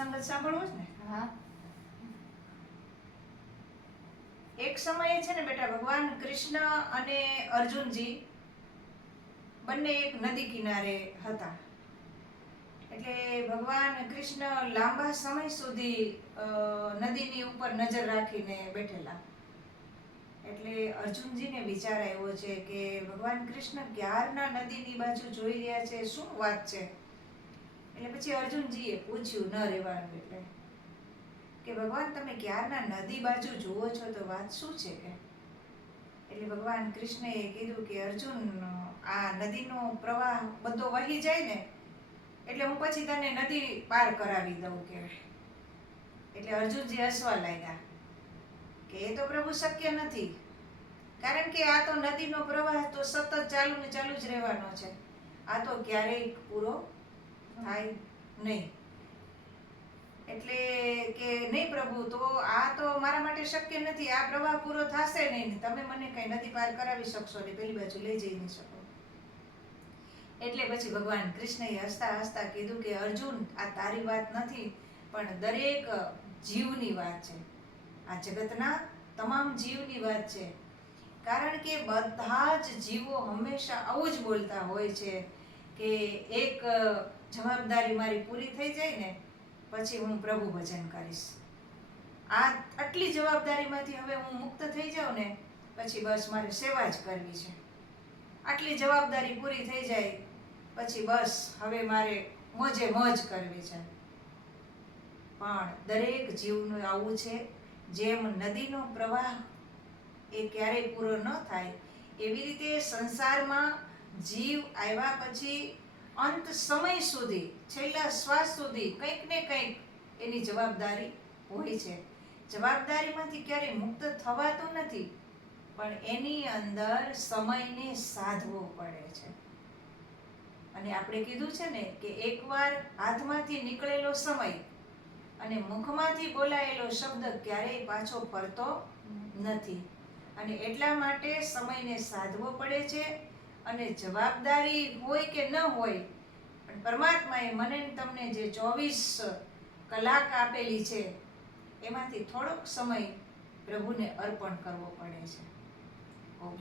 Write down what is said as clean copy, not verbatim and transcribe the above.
સત્સંગ જ સાંભળવો જ ને. હા. એક સમયે છે ને બેટા, ભગવાન કૃષ્ણ અને અર્જુનજી બંને એક નદી કિનારે હતા. એટલે ભગવાન કૃષ્ણ લાંબા સમય સુધી નદીની ઉપર નજર રાખીને બેઠેલા. એટલે અર્જુનજીને વિચાર આવ્યો છે કે ભગવાન કૃષ્ણ ક્યારના નદીની બાજુ જોઈ રહ્યા છે, શું વાત છે? એટલે પછી અર્જુનજીએ પૂછ્યું ન રહેવાનું એટલે કે ભગવાન તમે ક્યારના નદી બાજુ જુઓ છો તો વાત શું છે કે? એટલે ભગવાન કૃષ્ણએ કીધું કે અર્જુન, આ નદીનો પ્રવાહ બધો વહી જાય ને એટલે હું પછી તને નદી પાર કરાવી દઉં કે. એટલે અર્જુનજી હસવા લાગ્યા કે એ તો પ્રભુ શક્ય નથી, કારણ કે આ તો નદીનો પ્રવાહ તો સતત ચાલુ ને ચાલુ જ રહેવાનો છે. આ તો ક્યારેય પૂરો થાય નહીં. એટલે કે નહીં પ્રભુ, તો આ તો મારા માટે શક્ય નથી, આ પ્રવાહ પૂરો થશે નહીં, તમે મને કઈ નદી પાર કરાવી શકશો ને પેલી બાજુ લઈ જઈ નહીં શકો. એટલે પછી ભગવાન કૃષ્ણએ હસતા હસતા કીધું કે અર્જુન, આ તારી વાત નથી પણ દરેક જીવની વાત છે. આ જગતના તમામ જીવની વાત છે. કારણ કે બધા જ જીવો હંમેશા આવું જ બોલતા હોય છે કે એક જવાબદારી મારી પૂરી થઈ જાય ને પછી હું પ્રભુ ભજન કરીશ. આટલી જવાબદારીમાંથી હવે હું મુક્ત થઈ જાઉં ને પછી બસ મારે સેવા જ કરવી છે. આટલી જવાબદારી પૂરી થઈ જાય પછી બસ હવે મારે મોજે મોજ કરવી છે. પણ દરેક જીવનું આવું છે, જેમ નદીનો પ્રવાહ એ ક્યારેય પૂરો ન થાય એવી રીતે સંસારમાં જીવ આવ્યા પછી અંત સમય સુધી, છેલ્લા શ્વાસ સુધી કંઈક ને કંઈક એની જવાબદારી હોય છે. જવાબદારીમાંથી ક્યારેય મુક્ત થવાતું નથી, પણ એની અંદર સમયને સાધવો પડે છે. અને આપણે કીધું છે ને કે એકવાર હાથમાંથી નીકળેલો સમય અને મુખમાંથી બોલાયેલો શબ્દ ક્યારેય પાછો ફરતો નથી. અને એટલા માટે સમયને સાધવો પડે છે. અને જવાબદારી હોય કે ન હોય, પણ પરમાત્માએ મને તમને જે 24 કલાક આપેલી છે એમાંથી થોડોક સમય પ્રભુને અર્પણ કરવો પડે છે. ઓમ.